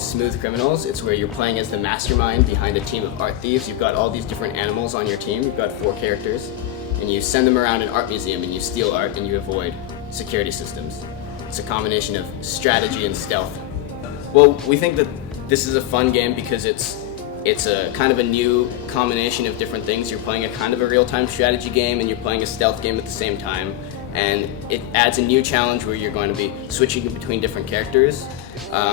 called Smooth Criminals. It's where you're playing as the mastermind behind a team of art thieves. You've got all these different animals on your team. You've got 4 characters, and you send them around an art museum and you steal art and you avoid security systems. It's a combination of strategy and stealth. Well, we think that this is a fun game because it's a kind of a new combination of different things. You're playing a kind of a real-time strategy game and you're playing a stealth game at the same time. And it adds a new challenge where you're going to be switching between different characters.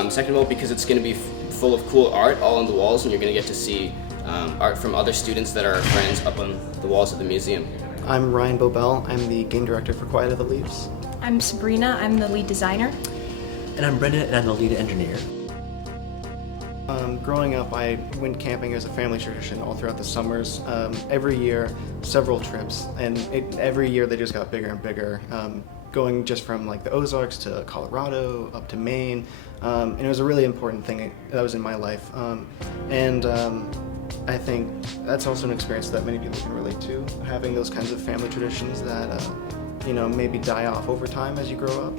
Second of all, because it's going to be full of cool art all on the walls, and you're going to get to see art from other students that are our friends up on the walls of the museum. I'm Ryan Bobel. I'm the game director for Quiet of the Leaves. I'm Sabrina. I'm the lead designer. And I'm Brendan, and I'm the lead engineer. Growing up, I went camping as a family tradition all throughout the summers. Every year, several trips, and every year they just got bigger and bigger. Going just from like the Ozarks to Colorado up to Maine, and it was a really important thing that was in my life. I think that's also an experience that many people can relate to, having those kinds of family traditions that maybe die off over time as you grow up.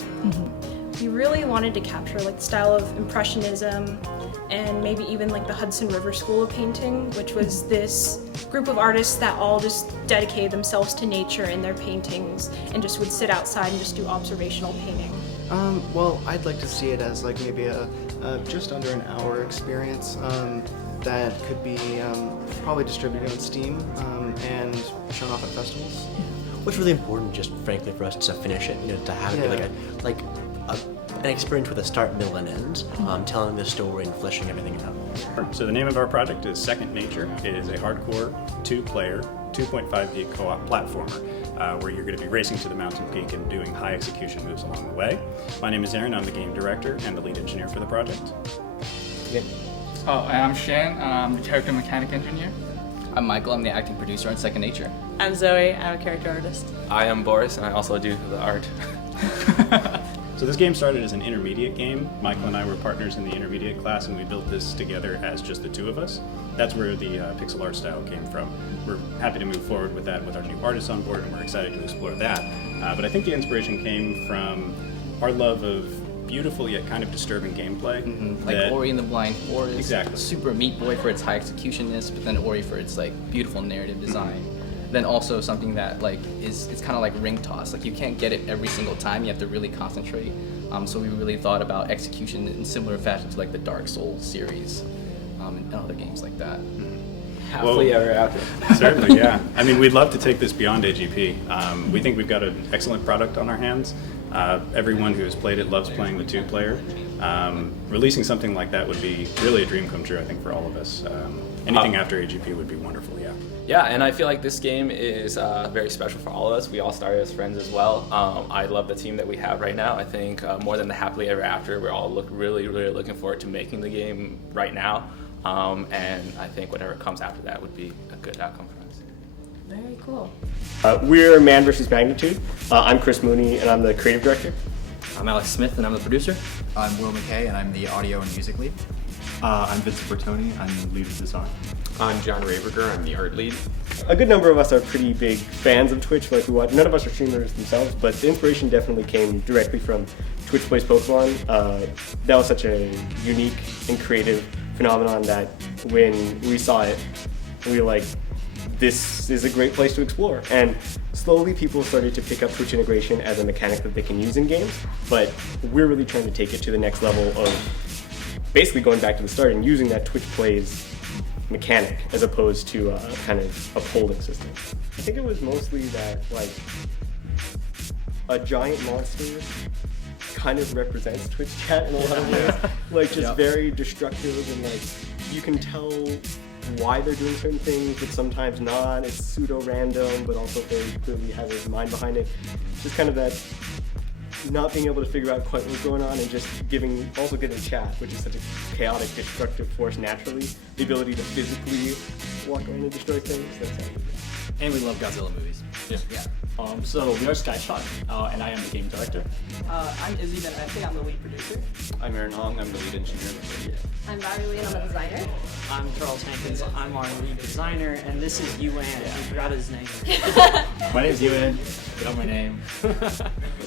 We really wanted to capture like the style of Impressionism and maybe even like the Hudson River School of Painting, which was this group of artists that all just dedicated themselves to nature in their paintings and just would sit outside and just do observational painting. Well, I'd like to see it as like maybe a just under an hour experience that could be probably distributed on Steam and shown off at festivals. What's really important, just frankly, for us to finish it, to have it be an experience with a start, middle, and end, telling the story and fleshing everything out. So the name of our project is Second Nature. It is a hardcore 2-player, 2.5D co-op platformer where you're going to be racing to the mountain peak and doing high execution moves along the way. My name is Aaron. I'm the game director and the lead engineer for the project. I'm Shan. I'm the character mechanic engineer. I'm Michael. I'm the acting producer on Second Nature. I'm Zoe. I'm a character artist. I am Boris, and I also do the art. So this game started as an intermediate game. Michael and I were partners in the intermediate class, and we built this together as just the 2 of us. That's where the pixel art style came from. We're happy to move forward with that with our new artists on board, and we're excited to explore that. But I think the inspiration came from our love of beautiful yet kind of disturbing gameplay. Like Ori and the Blind Forest. Exactly. Super Meat Boy for its high executionness, but then Ori for its like beautiful narrative design. Then also something that like it's kind of like ring toss. Like you can't get it every single time. You have to really concentrate. So we really thought about execution in similar fashion to like the Dark Souls series and other games like that. Happily ever after. Certainly, yeah. I mean, we'd love to take this beyond AGP. We think we've got an excellent product on our hands. Everyone who has played it loves playing the 2-player. Releasing something like that would be really a dream come true, I think, for all of us. Anything after AGP would be wonderful, yeah. Yeah, and I feel like this game is very special for all of us. We all started as friends as well. I love the team that we have right now. I think more than the happily ever after, we're all really looking forward to making the game right now. And I think whatever comes after that would be a good outcome for us. Very cool. We're Man vs. Magnitude. I'm Chris Mooney, and I'm the creative director. I'm Alex Smith, and I'm the producer. I'm Will McKay, and I'm the audio and music lead. I'm Vincent Bertoni. I'm the lead of design. I'm John Raberger. I'm the art lead. A good number of us are pretty big fans of Twitch. Like we watch. None of us are streamers themselves, but the inspiration definitely came directly from Twitch Plays Pokemon. That was such a unique and creative phenomenon that when we saw it, we were like, this is a great place to explore. And slowly people started to pick up Twitch integration as a mechanic that they can use in games, but we're really trying to take it to the next level of basically going back to the start and using that Twitch Plays mechanic as opposed to kind of a polling system. I think it was mostly that like a giant monster kind of represents Twitch chat in a lot of ways. Like just very destructive, and like you can tell why they're doing certain things, but sometimes not. It's pseudo-random, but also very clearly has a mind behind it. Just kind of that not being able to figure out quite what's going on, and just giving chat, which is such a chaotic, destructive force naturally, the ability to physically walk around and destroy things. That's how And we love Godzilla movies. Yeah. So we are Skyshot, and I am the game director. I'm Izzy Benavente. I'm the lead producer. I'm Aaron Hong. I'm the lead engineer. I'm Valerie Lee, and I'm the designer. I'm Charles Hankins. I'm our lead designer, and this is Yuan. I forgot his name. My name's Yuan. Forgot my name.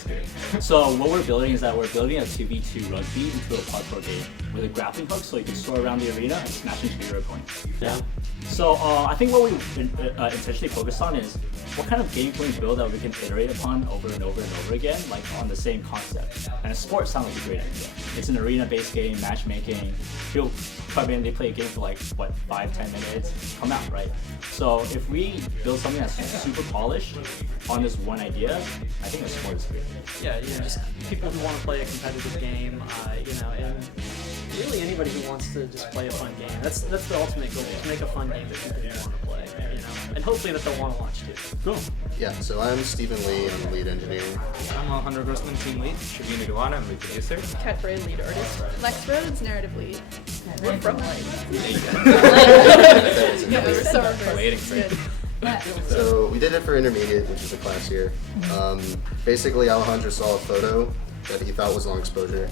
that's great. So what we're building is that we're building a 2v2 rugby into a parkour game with a grappling hook, so you can soar around the arena and smash into your opponent. Yeah. So I think what we intentionally focused on is what kind of game can we build that we can iterate upon over and over and over again, like on the same concept. And sports sounds like a great idea. It's an arena-based game, matchmaking. People come in, they play a game for like, what, 5-10 minutes, come out, right? So if we build something that's super polished on this one idea, I think a sport is great. Yeah, you know, just people who want to play a competitive game, you know, and really anybody who wants to just play a fun game. That's the ultimate goal, to make a fun game that people want to play, you know, and hopefully that they'll want to watch too. Cool. Yeah, so I'm Stephen Lee, I'm the lead engineer. I'm Alejandro Grossman, team lead. Shabina Duana, I'm lead producer. Kat Bray, lead artist. Lex Rhodes, narrative lead. We're from Light. Yeah, we're so reversed. Waiting for it. So we did it for intermediate, which is a class here. Basically, Alejandro saw a photo that he thought was long exposure,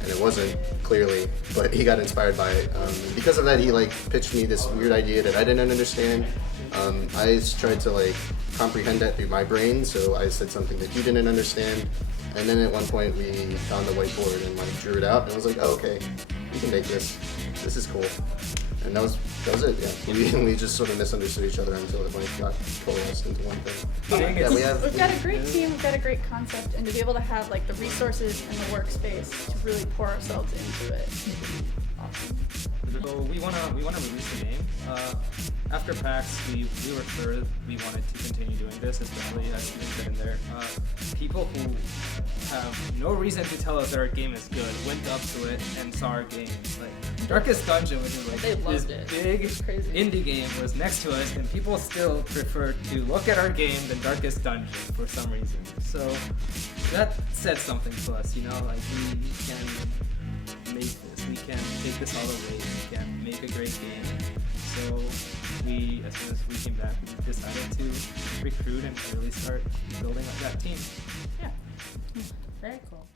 and it wasn't, clearly, but he got inspired by it. Because of that, he pitched me this weird idea that I didn't understand. I tried to comprehend that through my brain, so I said something that he didn't understand. And then at one point we found the whiteboard and drew it out, and I was like, oh, okay, we can make this. This is cool. And that was it, yeah. We just sort of misunderstood each other until it got coalesced into one thing. Yeah, we've got a great team, we've got a great concept, and to be able to have the resources and the workspace to really pour ourselves into it. Awesome. So we wanna release the game. After PAX, we were sure we wanted to continue doing this, especially as Steven said in there. People who have no reason to tell us that our game is good went up to it and saw our game. Darkest Dungeon, which is this big indie game, was next to us, and people still prefer to look at our game than Darkest Dungeon for some reason. So that said something to us, you know, we can make this, we can take this all the way, we can make a great game. So as soon as we came back, we decided to recruit and really start building up that team. Yeah, very cool.